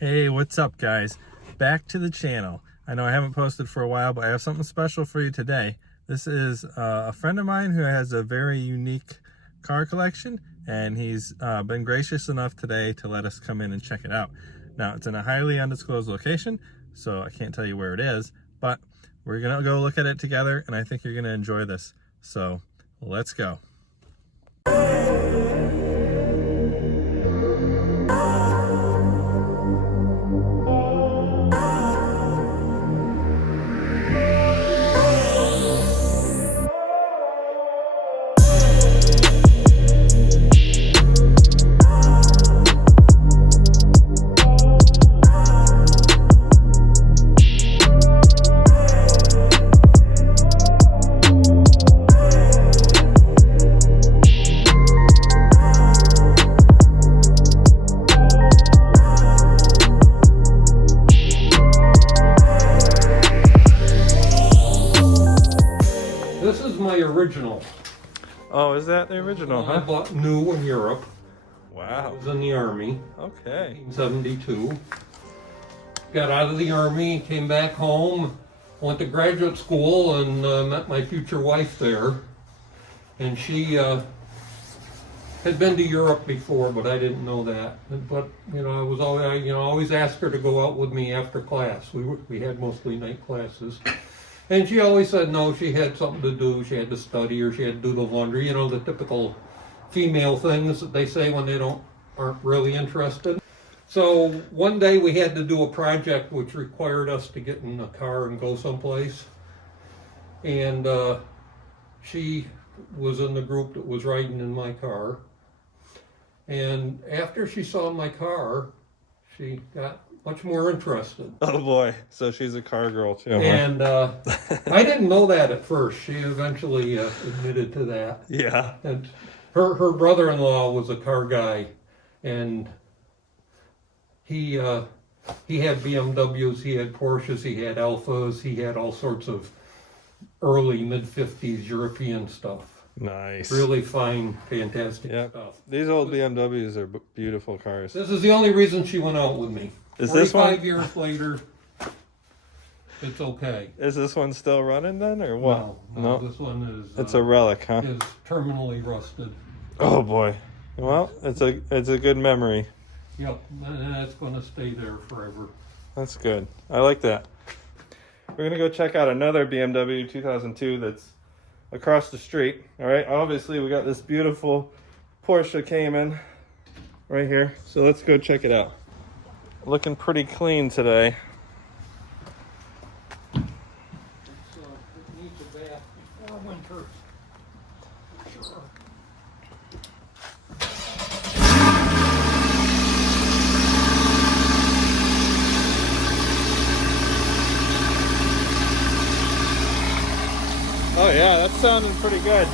Hey, what's up guys? Back to the channel. I know I haven't posted for a while, but I have something special for you today. This is a friend of mine who has a very unique car collection, and he's been gracious enough today to let us come in and check it out. Now, it's in a highly undisclosed location, so I can't tell you where it is, but we're gonna go look at it together, and I think you're gonna enjoy this. So, let's go. This is my original. Oh, is that the original, I huh? bought new in Europe. I Wow. was in the Army. Okay. 1972. Got out of the Army, came back home, went to graduate school, and met my future wife there. And she had been to Europe before, but I didn't know that. But I was always asked her to go out with me after class. We had mostly night classes. And she always said no, she had something to do, she had to study, or she had to do the laundry, the typical female things that they say when they aren't really interested. So one day we had to do a project which required us to get in a car and go someplace. And she was in the group that was riding in my car. And after she saw my car, she got much more interested. Oh boy, so she's a car girl too. Huh? And I didn't know that at first. She eventually admitted to that. Yeah. And her brother-in-law was a car guy, and he had BMWs, he had Porsches, he had Alphas, he had all sorts of early mid-50s European stuff. Nice. Really fine, fantastic stuff. These old BMWs are beautiful cars. This is the only reason she went out with me. Is this one? 45 years later, it's okay. Is this one still running then, or what? No. This one is. It's a relic, huh? Is terminally rusted. Oh boy. Well, it's a good memory. Yep, and that's going to stay there forever. That's good. I like that. We're gonna go check out another BMW 2002 that's across the street. All right. Obviously, we got this beautiful Porsche Cayman right here. So let's go check it out. Looking pretty clean today. It needs a bath before winter. Sure. Oh yeah, that's sounding pretty good.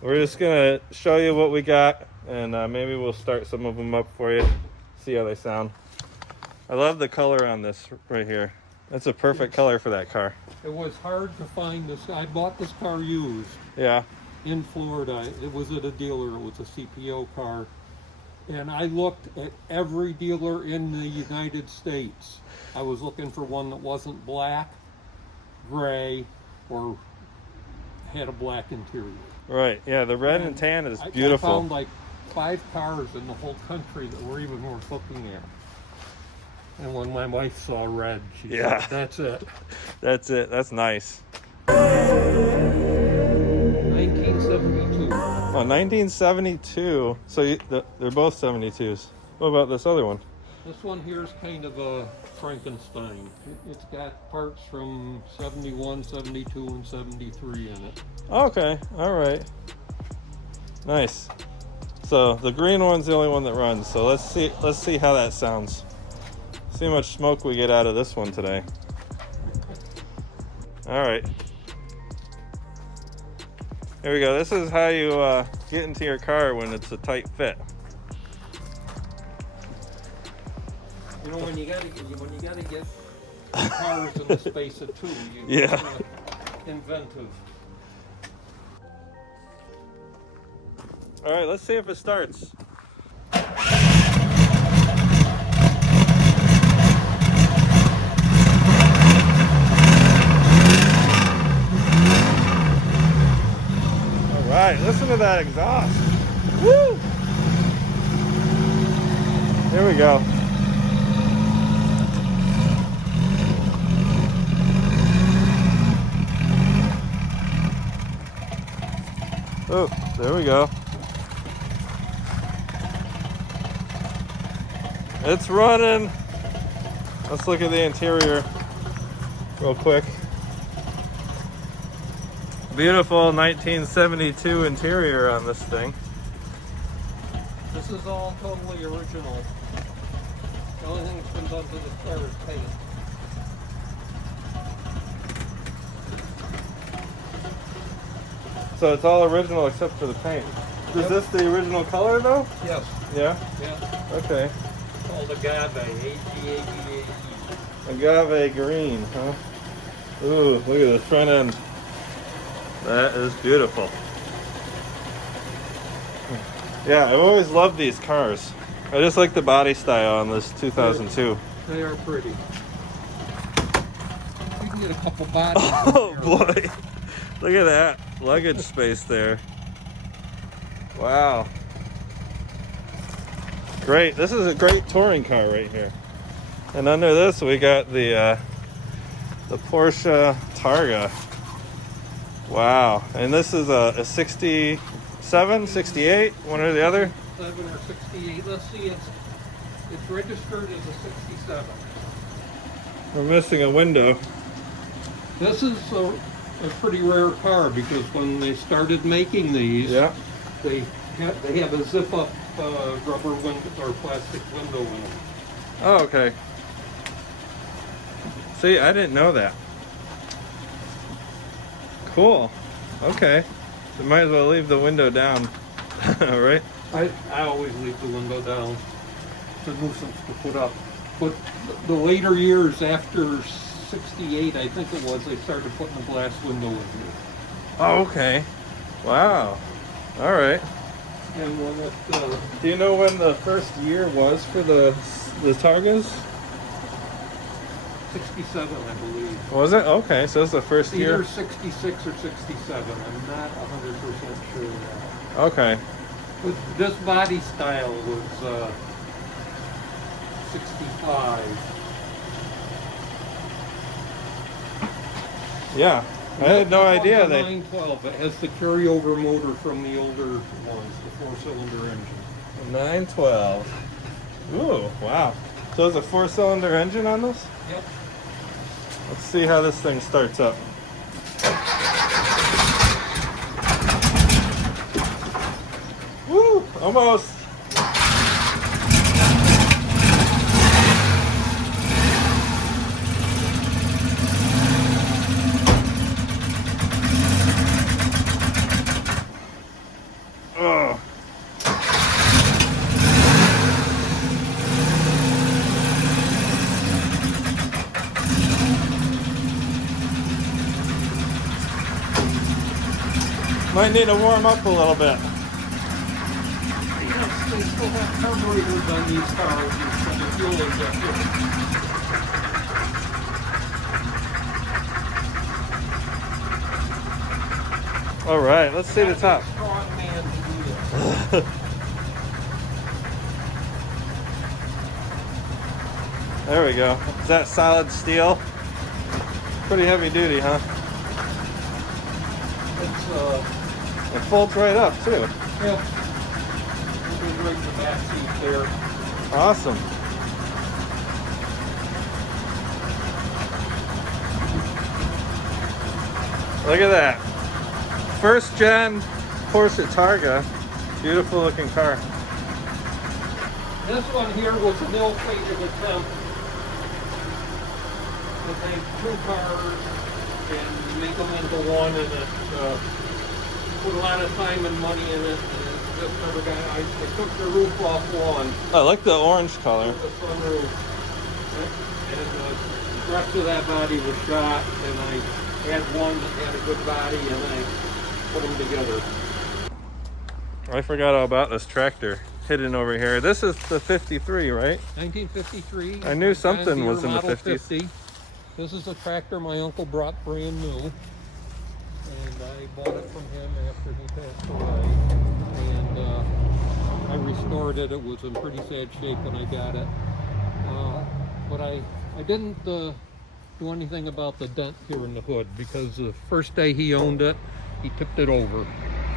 We're just gonna show you what we got, and maybe we'll start some of them up for you, see how they sound. I love the color on this right here. That's a perfect color for that car. It was hard to find this. I bought this car used. Yeah. In Florida. It was at a dealer. It was a CPO car. And I looked at every dealer in the United States. I was looking for one that wasn't black, gray, or had a black interior. Right, yeah, the red and tan is beautiful. I found like 5 cars in the whole country that were even worth looking at. And when my wife saw red, she said, that's it. That's it, that's nice. 1972. Oh, 1972. So they're both 72s. What about this other one? This one here is kind of a Frankenstein. It's got parts from 71, 72, and 73 in it. Okay, all right. Nice. So the green one's the only one that runs. So let's see how that sounds. See how much smoke we get out of this one today. All right. Here we go. This is how you get into your car when it's a tight fit. When you gotta get cars in the space of 2, inventive. All right, let's see if it starts. All right, listen to that exhaust. Woo! Here we go. Oh, there we go. It's running. Let's look at the interior real quick. Beautiful 1972 interior on this thing. This is all totally original. The only thing that's been done to this car is paint. So it's all original except for the paint. Is this the original color though? Yes. Yeah? Yeah. Okay. It's called agave. A-G-A-V-A-E. Agave green, huh? Ooh, look at the front end. That is beautiful. Yeah, I've always loved these cars. I just like the body style on this 2002. They are pretty. You can get a couple bodies. Oh boy. Look at that luggage space there. Wow. Great. This is a great touring car right here. And under this we got the Porsche Targa. Wow. And this is a 67, 68, one or the other? 7 or 68. Let's see, it's registered as a 67. We're missing a window. This is a pretty rare car because when they started making these, Yeah. they have a zip-up rubber window or plastic window in them. Oh, okay. See, I didn't know that. Cool. Okay. So might as well leave the window down. Right? I always leave the window down. It's a nuisance to put up. But the later years after 68, I think it was, they started putting a glass window in here. Oh, okay. Wow. All right. And when it, Do you know when the first year was for the Targas? 67, I believe. Was it? Okay, so it's the first Either year. 66 or 67. I'm not 100% sure. Okay. But this body style was 65. Yeah. I had no idea The they. 912. It has the carryover motor from the older ones, the 4-cylinder engine. 912. Ooh, wow. So it's a 4-cylinder engine on this? Yep. Let's see how this thing starts up. Woo! Almost. Ugh. Might need to warm up a little bit. Yes, they still have carburetors on these cars instead of fuel injectors. All right, let's see the top. Strong man to do this. There we go. Is that solid steel? Pretty heavy duty, huh? It's It folds right up too. yep. It was right in the back seat there. Awesome. Look at that. First gen Porsche Targa. Beautiful looking car. This one here was an ill-fated attempt to take two cars and make them into one, and it put a lot of time and money in it, and it just never got. I took the roof off one, I like the orange color. the sunroof, and the rest of that body was shot, and I had one that had a good body, and I put them together. I forgot all about this tractor hidden over here. This is the 53, right? 1953. I knew something was in the Model 50s. 50. This is a tractor my uncle brought brand new, and I bought it from him after he passed away. And I restored it. It was in pretty sad shape when I got it. But I didn't do anything about the dent here in the hood, because the first day he owned it, he tipped it over.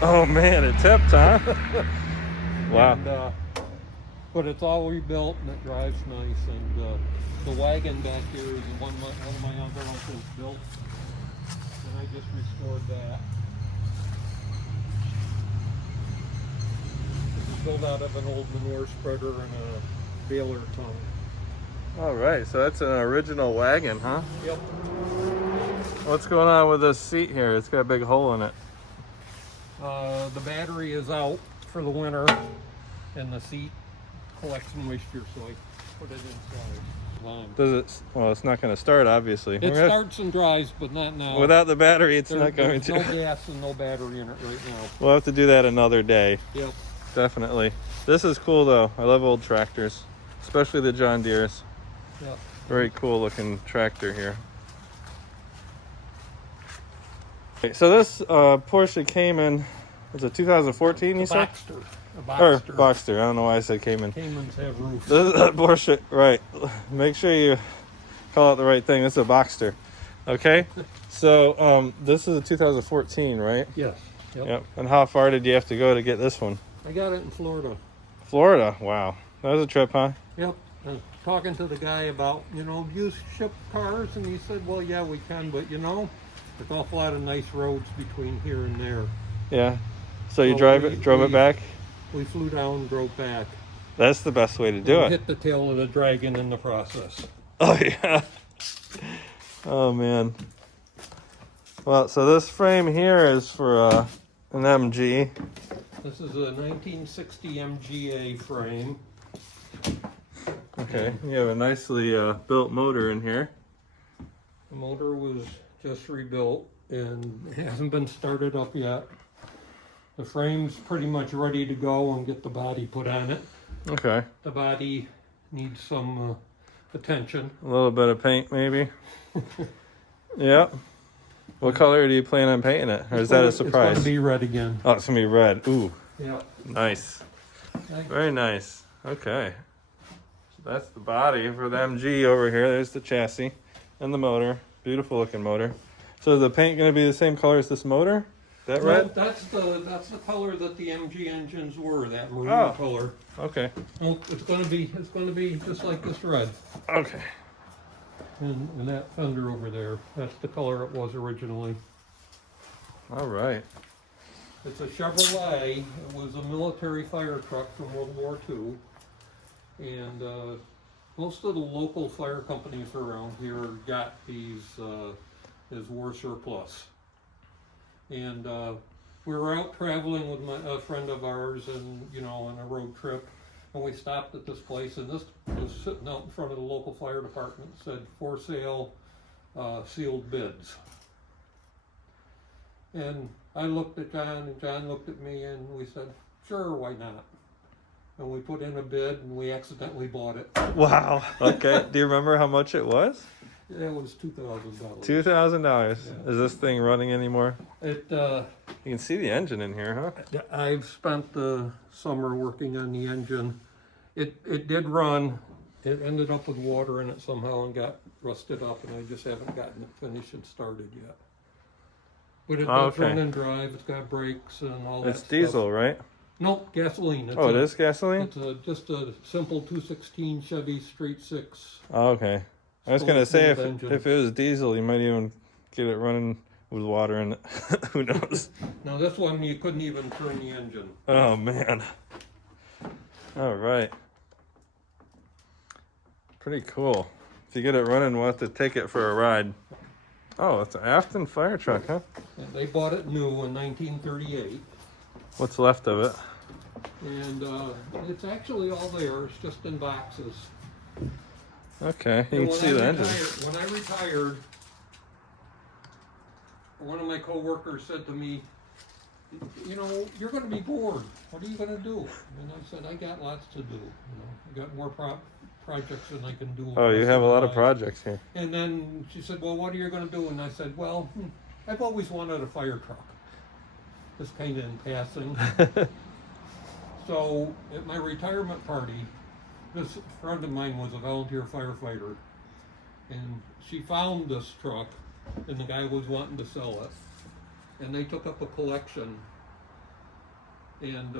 Oh man, it tipped, huh? Wow. And, but it's all rebuilt and it drives nice. And the wagon back here is one of my other uncles built, and I just restored that. It's built out of an old manure spreader and a baler tongue. All right, so that's an original wagon, huh? Yep. What's going on with this seat here? It's got a big hole in it. The battery is out for the winter, and the seat collects moisture, so I put it inside. Does it? Well, it's not going to start, obviously. It starts and drives, but not now. Without the battery, it's not going to. There's no gas and no battery in it right now. We'll have to do that another day. Yep. Definitely. This is cool, though. I love old tractors, especially the John Deeres. Yep. Very cool looking tractor here. Okay, so this Porsche Cayman, was it 2014 you said? Boxster. Or Boxster. I don't know why I said Cayman. Caymans have roofs. This is a Porsche, right. Make sure you call it the right thing. This is a Boxster. Okay? So this is a 2014, right? Yes. Yep. And how far did you have to go to get this one? I got it in Florida. Florida? Wow. That was a trip, huh? Yep. Talking to the guy about, do you ship cars? And he said, well, yeah, we can, but there's an awful lot of nice roads between here and there. Yeah. So you drove it back? We flew down and drove back. That's the best way to do it. Hit the tail of the dragon in the process. Oh, yeah. Oh, man. Well, so this frame here is for an MG. This is a 1960 MGA frame. Okay, you have a nicely built motor in here. The motor was just rebuilt and it hasn't been started up yet. The frame's pretty much ready to go and get the body put on it. Okay. The body needs some attention. A little bit of paint, maybe. Yeah. What color do you plan on painting it? Or is that a surprise? It's going to be red again. Oh, it's going to be red. Ooh. Yeah. Nice. Very nice. Okay. So that's the body for the MG over here. There's the chassis and the motor. Beautiful looking motor. So is the paint going to be the same color as this motor? That red? That's the color that the MG engines were, that maroon color. Okay. Well, it's going to be just like this red. Okay. And that fender over there, that's the color it was originally. All right. It's a Chevrolet. It was a military fire truck from World War II. And most of the local fire companies around here got these as war surplus. And we were out traveling with a friend of ours, and on a road trip, and we stopped at this place, and this was sitting out in front of the local fire department. It said, "For sale, sealed bids." And I looked at John, and John looked at me, and we said, "Sure, why not?" And we put in a bid, and we accidentally bought it. Wow. Okay. Do you remember how much it was? It was $2,000. $2,000. Yeah. Is this thing running anymore? It. You can see the engine in here, huh? I've spent the summer working on the engine. It did run. It ended up with water in it somehow and got rusted up, and I just haven't gotten it finished and started yet. But it does run and drive. It's got brakes and all that. It's diesel, right? Nope, gasoline. It is gasoline? It's just a simple 216 Chevy Straight 6. Oh, okay. I was going to say, if it was diesel, you might even get it running with water in it. Who knows? Now, this one, you couldn't even turn the engine. Oh, man. All right. Pretty cool. If you get it running, we'll have to take it for a ride. Oh, it's an Afton fire truck, huh? And they bought it new in 1938. What's left of it? And it's actually all there. It's just in boxes. Okay, you can see the engine. When I retired, one of my co-workers said to me, you know, you're going to be bored. What are you going to do? And I said, I got lots to do. You know, I got more projects than I can do. Oh, you have a lot of projects here. And then she said, well, what are you going to do? And I said, well, I've always wanted a fire truck. Just kind of in passing. So at my retirement party, this friend of mine was a volunteer firefighter, and she found this truck, and the guy was wanting to sell it, and they took up a collection and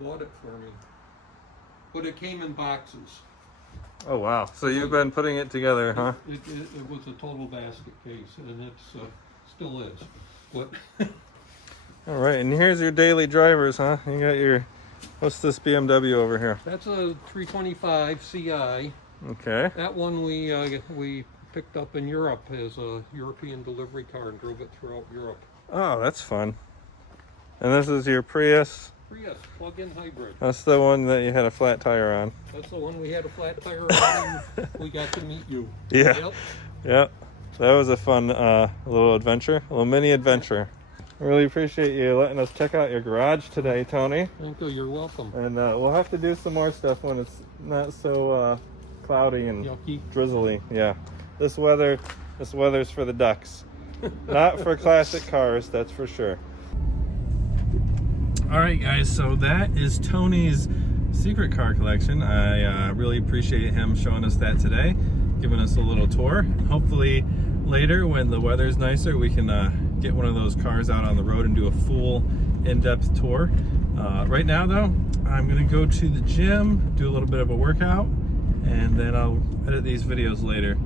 bought it for me. But it came in boxes. Oh wow! So you've been putting it together, huh? It was a total basket case, and it's still is. But All right, and here's your daily drivers, huh? You got your, what's this BMW over here? that's a 325 CI. Okay. That one we picked up in Europe as a European delivery car and drove it throughout Europe. Oh, that's fun. And this is your Prius? Prius, plug-in hybrid. That's the one that you had a flat tire on. That's the one we had a flat tire on and we got to meet you. Yeah. Yep. Yep. That was a fun little adventure, a little mini adventure. I really appreciate you letting us check out your garage today, Tony. Thank you, you're welcome. And we'll have to do some more stuff when it's not so cloudy and Yucky. drizzly. Yeah. This weather's for the ducks. Not for classic cars, that's for sure. All right, guys, so that is Tony's secret car collection. I really appreciate him showing us that today, giving us a little tour. Hopefully later, when the weather's nicer, we can get one of those cars out on the road and do a full in-depth tour. Right now, though, I'm gonna go to the gym, do a little bit of a workout, and then I'll edit these videos later.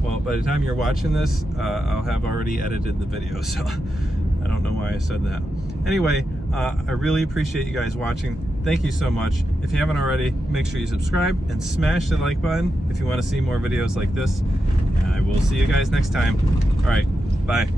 Well, by the time you're watching this, I'll have already edited the video, so I don't know why I said that. Anyway, I really appreciate you guys watching. Thank you so much. If you haven't already, make sure you subscribe and smash the like button if you want to see more videos like this. And I will see you guys next time. All right, bye.